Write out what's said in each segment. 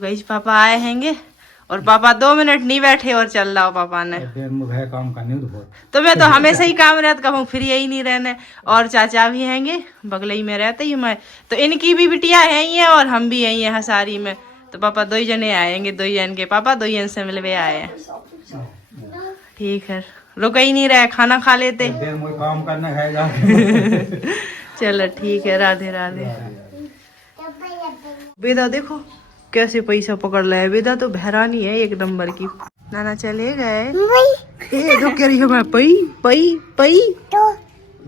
गई पापा आए हैंगे और पापा 2 मिनट नहीं बैठे और चल रहा हो पापा ने। काम करने तो मैं तो हमेशा ही काम रहता कहूँ फिर यही नहीं रहने। और चाचा भी हैंगे बगल ही में रहते ही मैं, तो इनकी भी बिटिया है ही है और हम भी यही है हसारी में। तो पापा 2 जने आएंगे, 2 जन के पापा 2 जन से मिलवे आए हैं। ठीक है, रुक ही नहीं रहे, खाना खा लेते। काम करना है। चलो ठीक है, राधे राधे। बेदा देखो कैसे पैसा पकड़ रहा है, बेदा तो बहरानी है 1 नंबर की। नाना चले गए तो कह रही है मैं पई पई पई तो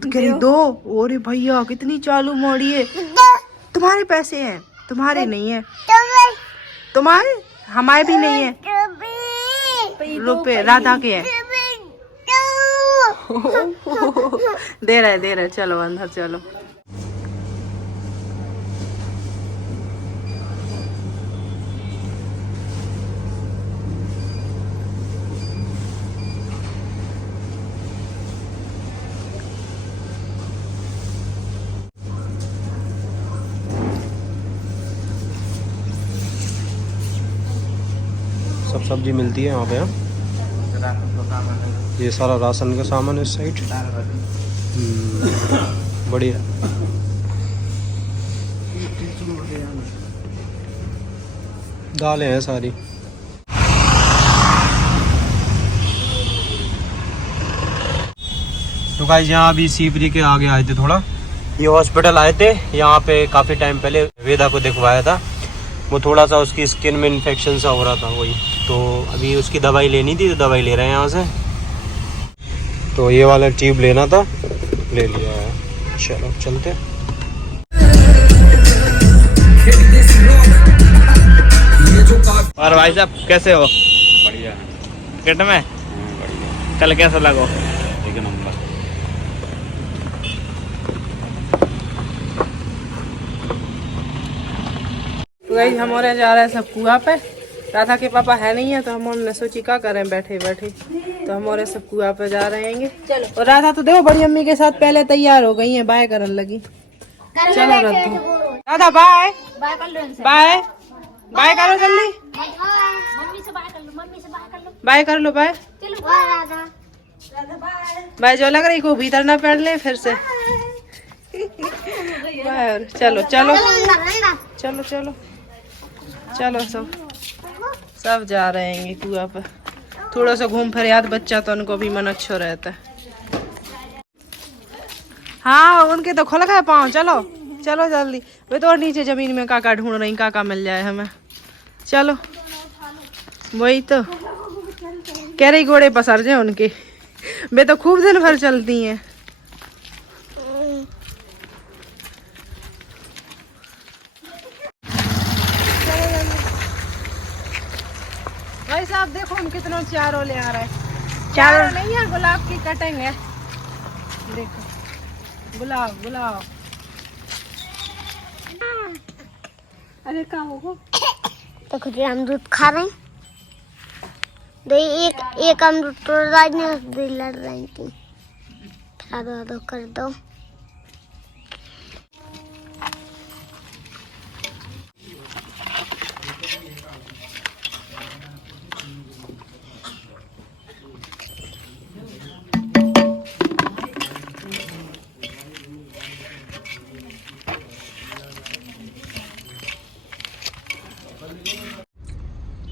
कह रही 2। अरे भैया कितनी चालू मोड़ी है। तुम्हारे पैसे हैं, तुम्हारे नहीं है। तुम्हारे हमारे भी नहीं है रुपए, राधा के हैं। दे रहे चलो अंदर चलो। सब सब्जी मिलती है यहाँ पे। ये सारा राशन का सामान है इस साइड। बढ़िया। दालें हैं सारी। तो गाइस यहाँ अभी सीपरी के आगे आए थे थोड़ा, ये हॉस्पिटल आए थे यहाँ पे काफ़ी टाइम पहले। वेदा को दिखवाया था, वो थोड़ा सा उसकी स्किन में इन्फेक्शन सा हो रहा था वही, तो अभी उसकी दवाई लेनी थी तो दवाई ले रहे हैं यहाँ से। तो ये वाला ट्यूब लेना था, ले लिया है। चलो चलते। और भाई साहब कैसे हो? बढ़िया किट में बढ़िया। कल कैसा लगो? 1 नंबर। तो गाइस हमारे जा रहे हैं सब कुआ पे। राधा के पापा है नहीं है तो हमने सोची क्या करें बैठे बैठे, तो हमारे सब कुआ पे जा रहे हैं। चलो। और राधा तो देखो बड़ी अम्मी के साथ पहले तैयार हो गई है, बाय करने लगी। चलो राधा बाय बाय बाय करो जल्दी, बाय कर लो बाय बाय। जो लग रही को भीतर ना पड़ ले फिर से। चलो चलो चलो चलो चलो सब जा रहे हैं कुआ पे। थोड़ा सा घूम फिर याद बच्चा तो उनको भी मन अच्छा रहता है। हाँ उनके तो खुल गए पाँव। चलो चलो जल्दी, वे तो और नीचे जमीन में काका ढूंढ रही, काका मिल जाए हमें। चलो वही तो कह रही घोड़े पसर जाए उनके, वे तो खूब दिन भर चलती हैं। भाई साहब देखो हम कितना चारों ले आ रहे हैं। चारों नहीं है, गुलाब की कटिंग है। देखो गुलाब गुलाब। अरे क्या होगा? तो खुद अमरूद खा रहे हैं। एक अमरूद तोड़ रही लड़ रही थी। दो कर दो।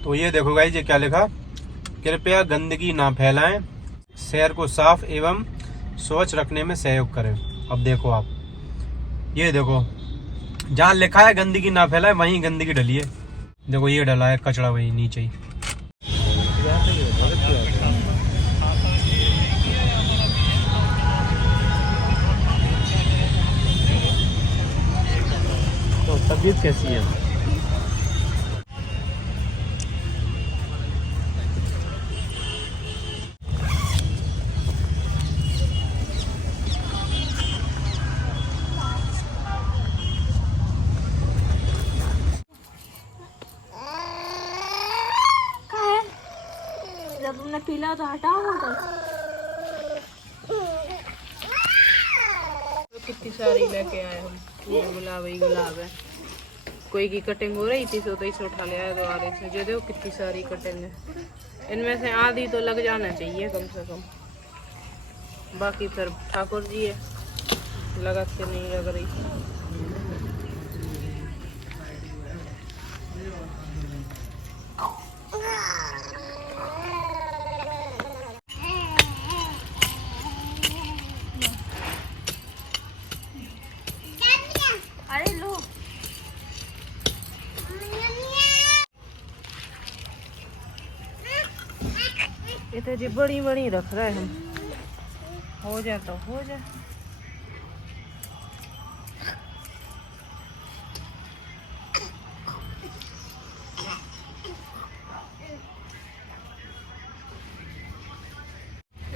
तो ये देखो गाइस, ये क्या लिखा, कृपया गंदगी ना फैलाएं, शहर को साफ एवं स्वच्छ रखने में सहयोग करें। अब देखो आप, ये देखो जहाँ लिखा है गंदगी ना फैलाएं वहीं गंदगी डली है। देखो ये डला है कचरा वहीं नीचे ही। तो तबीयत कैसी है? जब तुमने पीला तो हटाओ बोतल। कितनी सारी लेके आए हम, गुलाब ही गुलाब है। कोई की कटिंग हो रही थी तो इसे उठा ले आया दोबारा से। जो देखो कितनी सारी कटिंग है, इनमें से आधी तो लग जाना चाहिए कम से कम, बाकी फिर ठाकुर जी है, लगत के नहीं लग रही। अरे लो ये तो जी बड़ी बड़ी रख रहे हैं हम, हो जाए तो हो जाए।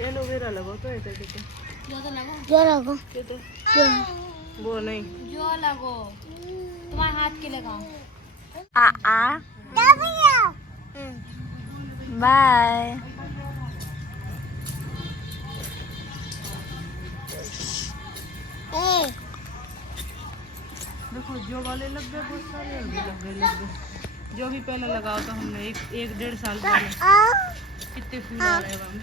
एलोवेरा लगो तो ऐसे जो लगो वो नहीं जो लगो तुम्हारे हाथ के लगाओ। बाय। देखो जो वाले लग गए बहुत सारे लग गए। जो भी पहले लगाओ तो हमने एक 1.5 साल पहले कितने फूल आ रहे हैं वहाँ में।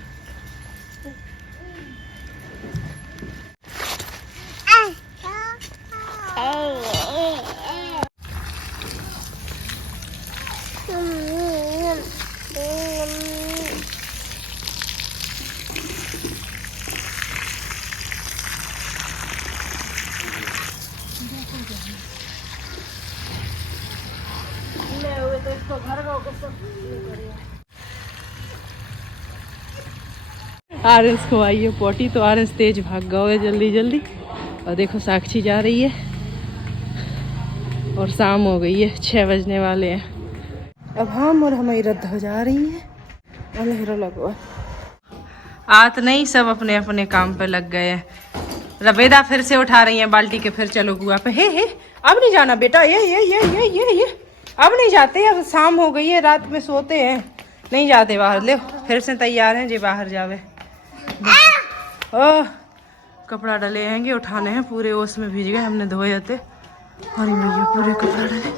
आरएस को आई है पोटी, तो आरएस तेज भाग गया है जल्दी जल्दी। और देखो साक्षी जा रही है और शाम हो गई है, 6 बजने वाले हैं। अब हम और हमारी रद्द हो जा रही है। अंधेरा लगवा आत नहीं, सब अपने अपने काम पे लग गए हैं। रबेदा फिर से उठा रही है बाल्टी के, फिर चलो गुआ पे। हे अब नहीं जाना बेटा, ये अब नहीं जाते, अब शाम हो गई है, रात में सोते हैं, नहीं जाते बाहर। ले फिर से तैयार हैं जी बाहर जावे। ओह कपड़ा डले हैंगे, उठाने हैं, पूरे ओस में भीज गए, हमने धोए थे। अरे भैया पूरे कपड़ा डले,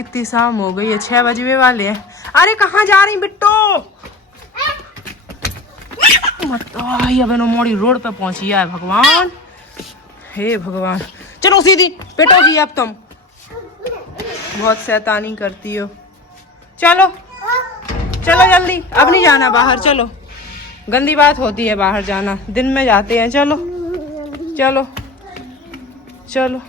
इतनी शाम हो गई है, 6 बजने वाले हैं। अरे कहाँ जा रही बिट्टो, मत अब मोड़ी रोड पे पहुंची है। भगवान हे भगवान, चलो सीधी पिटोगी अब तुम, बहुत शैतानी करती हो। चलो चलो जल्दी, अब नहीं जाना बाहर, चलो गंदी बात होती है बाहर जाना, दिन में जाते हैं। चलो चलो चलो।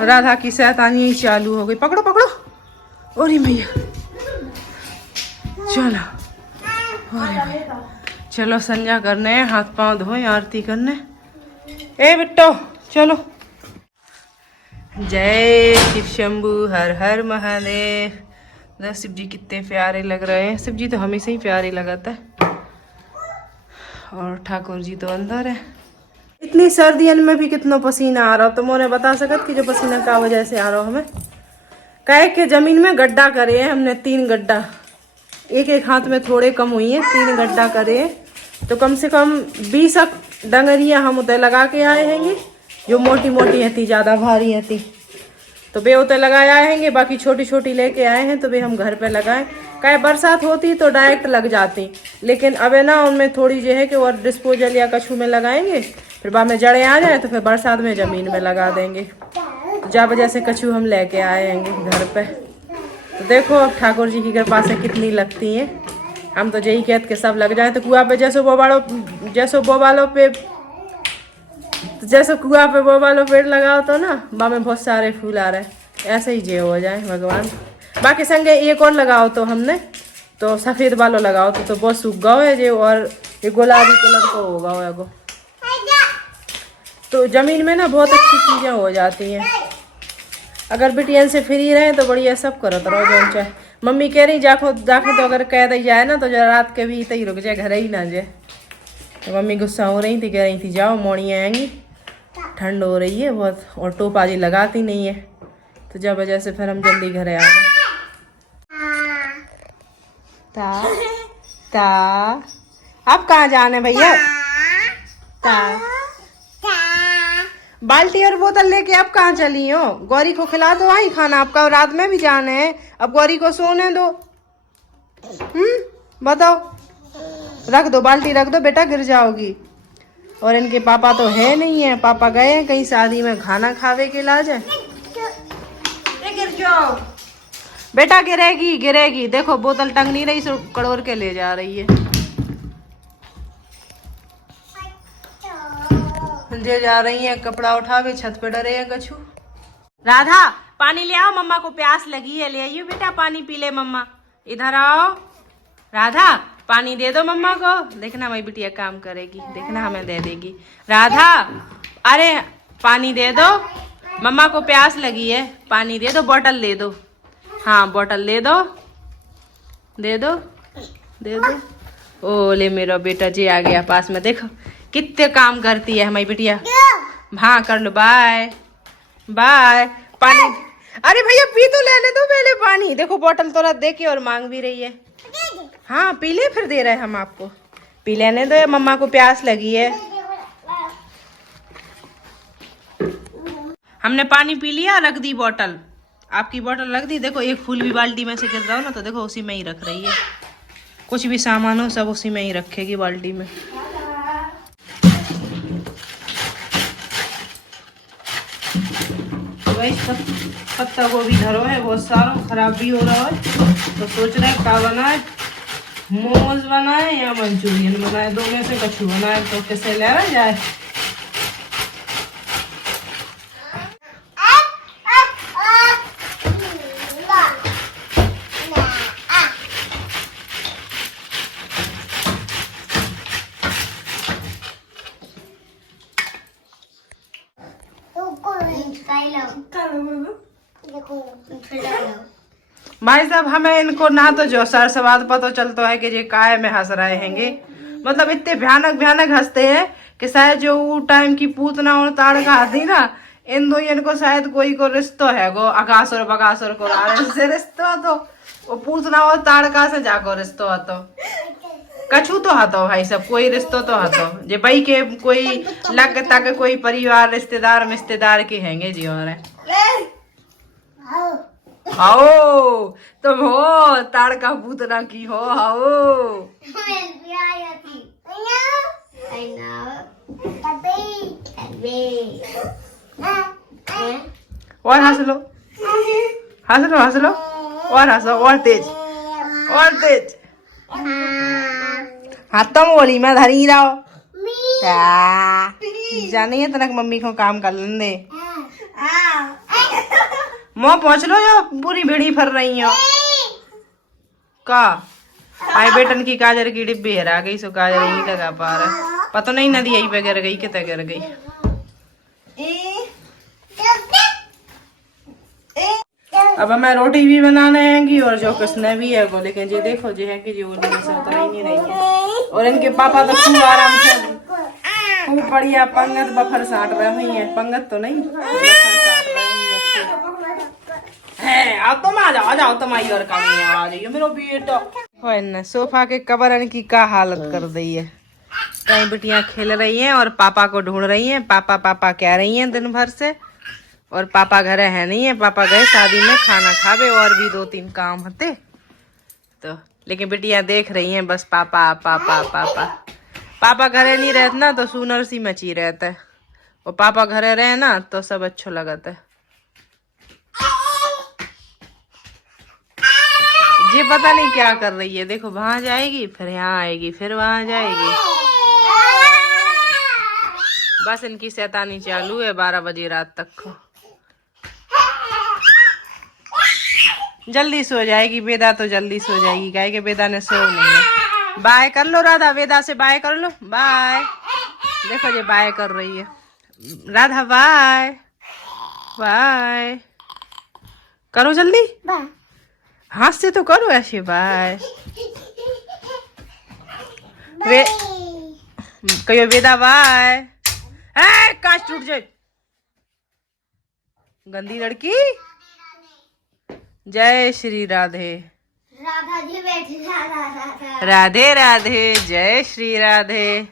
राधा की शैतानी चालू हो गई, पकड़ो पकड़ो। अरे भैया चलो, अरे चलो संजा करने, हाथ पांव धोए, आरती करने। ए बिट्टो चलो। जय शिव शंभू, हर हर महादेव। शिव जी कितने प्यारे लग रहे हैं, शिव जी तो हमेशा ही प्यारे लगाता है, और ठाकुर जी तो अंदर है। इतनी सर्दियों में भी कितना पसीना आ रहा हो, तुम उन्हें बता सकत कि जो पसीना का वजह से आ रहा हो हमें। कहे के जमीन में गड्ढा करे हैं हमने, 3 गड्ढा, एक हाथ में थोड़े कम हुई है, 3 गड्ढा करे हैं। तो कम से कम 20 डंगरियां हम उतर लगा के आए हैंगे, जो मोटी मोटी हती, ज्यादा भारी हती तो बे उतर लगाए आए हैंगे, बाकी छोटी छोटी लेके आए हैं तो बे हम घर पे लगाए। कहे बरसात होती तो डायरेक्ट लग जाती, लेकिन अब है ना उनमें थोड़ी जो है कि और डिस्पोजल या कछू में लगाएंगे, फिर बाद में जड़े आ जाए तो फिर बरसात में जमीन में लगा देंगे। तो जा वजह से कछू हम लेके आए हैंगे घर पे। तो देखो अब ठाकुर जी की कृपा से कितनी लगती हैं, हम तो यही कहते कि सब लग जाए। तो कुआ पे जैसो कुआ पे बोबालो पेड़ लगाओ तो ना बा में बहुत सारे फूल आ रहे हैं, ऐसे ही जे हो जाए भगवान। बाकी संगे एक और लगाओ तो हमने तो सफेद बालो लगाओ तो बहुत सूख गया है जे, और ये गुलाबी कलर को होगा एगो। तो जमीन में ना बहुत अच्छी चीजें हो जाती हैं, अगर बिटियन से फ्री रहे तो बढ़िया सब करो तो रहो। चाहे मम्मी कह रही जाखो तो अगर कह दी जाए ना तो जरा रात के भी ही रुक जाए, घर ही ना जाए। तो मम्मी गुस्सा हो रही थी, कह रही थी जाओ मोड़ियाँ आएंगी, ठंड हो रही है बहुत, और टोप आजी लगाती नहीं है, तो जब वजह से फिर हम जल्दी घर आ गए। ता अब कहाँ जाने भैया? ता बाल्टी और बोतल लेके आप कहाँ चली हो? गौरी को खिला दो वहीं खाना, आपका रात में भी जाना है। अब गौरी को सोने दो। बताओ, रख दो बाल्टी, रख दो बेटा, गिर जाओगी। और इनके पापा तो है नहीं है, पापा गए हैं कहीं शादी में खाना खावे के लाज है। गिर जाओ बेटा, गिरेगी गिरेगी। देखो बोतल टंग नहीं रही, सो कड़ोर के ले जा रही है। जे जा रही है कपड़ा उठावे, छत पे डरे है कछु। राधा पानी ले आओ, मम्मा को प्यास लगी है। ले आइयो बेटा, पानी पी ले मम्मा। इधर आओ राधा, पानी दे दो मम्मा को। देखना मेरी बिटिया काम करेगी, देखना हमें दे देगी। राधा अरे पानी दे दो, मम्मा को प्यास लगी है। पानी दे दो, बोतल दे दो। हाँ बोतल दे दो, दे दो, दे दो। ओ ले मेरा बेटा जी आ गया पास में। देखो कितने काम करती है हमारी बिटिया। हाँ कर लो, बाय बाय। पानी, अरे भैया पी तो लेने दो पहले पानी। देखो बोतल तो रख दे के और मांग भी रही है। हाँ पी ले, फिर दे रहे हम आपको। पी लेने दो, मम्मा को प्यास लगी है। हमने पानी पी लिया, रख दी बोतल। आपकी बोतल रख दी। देखो एक फूल भी बाल्टी में से गिर रहा हो ना, तो देखो उसी में ही रख रही है। कुछ भी सामान हो सब उसी में ही रखेगी बाल्टी में। पत्ता गोभी धरो है बहुत सारा, खराब भी हो रहा है, तो सोच रहे क्या बनाए, मोमोज बनाए या मंचूरियन बनाए। दो में से कछु बनाए, तो कैसे ले रहा जाए। भाई साहब हमें इनको ना तो जो सर सवाद पता चलता है कि ये काय में हंस रहे हैंगे। मतलब इतने भयानक भयानक हंसते हैं कि शायद जो वो टाइम की पूतना और ताड़का हंसी ना, इन दो इनको शायद कोई को रिश्तो है गो, अगासुर बगासुर को से रिश्तो तो वो पूतना और ताड़का से जाको रिश्तो हतो। कछु तो हतो भाई सब, कोई रिश्तो तो हतो। जे भाई के कोई लग तक कोई परिवार रिश्तेदार मिश्तेदार के हैंगे जी। और आओ तुम हो ताड़का पूतना की हो। आओ और हंस लो, हंस लो, हंस लो, और हंसो, और तेज, और तेज। हाँ तुम बोली मैं धरी रहो जानी है तनक मम्मी को काम कर लेंदे। मुँह पहुँच लो, जो पूरी भिड़ी फर रही हो का। आई बेटन की काजर की डिब्बी हरा गई, सो काजर ही नहीं लगा पा रहा। पता नहीं नदी यही पे गिर गई, कितने गिर गई। अब हमें रोटी भी बनाने आएंगी और जो किसने भी है वो, लेकिन ये देखो जो है कि जो उतर ही नहीं रही है। और इनके पापा तो खूब आराम से खूब बढ़िया पंगत बफर साट रही है। पंगत तो नहीं, बफर साट रही है। अब तुम आ जाओ, आ जाओ तुम आई और काम आ जाइए मेरा बेटा। सोफा के कवर इनकी क्या हालत कर दी है। कई बिटियां खेल रही हैं और पापा को ढूंढ रही हैं। पापा पापा कह रही हैं दिन भर से, और पापा घर है नहीं है। पापा गए शादी में खाना खावे, और भी 2-3 काम होते तो। लेकिन बिटियां देख रही हैं बस पापा पापा पापा। पापा घरे नहीं रहते ना तो सुनर सी मची रहता है, और पापा घरे रहे ना तो सब अच्छा लगता है। ये पता नहीं क्या कर रही है। देखो वहां जाएगी, फिर यहाँ आएगी, फिर वहां जाएगी। बस इनकी शैतानी चालू है 12 बजे रात तक को। जल्दी सो जाएगी वेदा, तो जल्दी सो जाएगी, क्या कि वेदा ने सो नहीं है। बाय कर लो राधा, वेदा से बाय कर लो, बाय। देखो ये बाय कर रही है राधा, बाय बाय करो जल्दी, हाथ से तो करो ऐसे, बाय। कहियो वेदा बाय। कांच टूट जाए, गंदी लड़की। जय श्री राधे, राधा जी बैठी, राधे राधे, जय श्री राधे।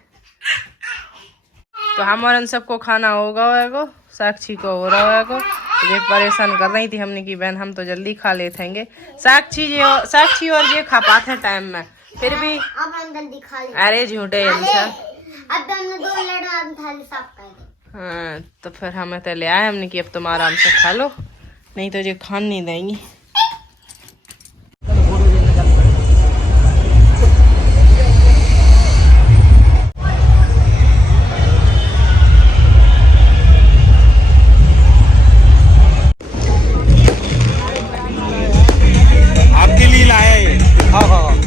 तो हमारे सबको खाना होगा को साक्षी को हो रहा है को ये परेशान कर रही थी हमने की बहन हम तो जल्दी खा लेते हैं। साक्षी और ये खा पाते हैं टाइम में फिर भी अब हम जल्दी खा ले। अरे झूठे अच्छा अब तो हमने 2 लड़ा थाली साफ कर दी। हाँ तो फिर हमें तो ले आए हमने कि अब तुम आराम से खा लो नहीं तो ये खान नहीं देंगी। आपके लिए लाया ये। हाँ हाँ हाँ।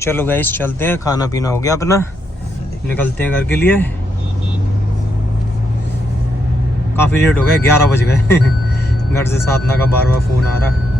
चलो गाइस चलते हैं, खाना पीना हो गया अपना, निकलते हैं घर के लिए। काफी लेट हो गए, 11 बज गए। घर से साधना का बार-बार फोन आ रहा।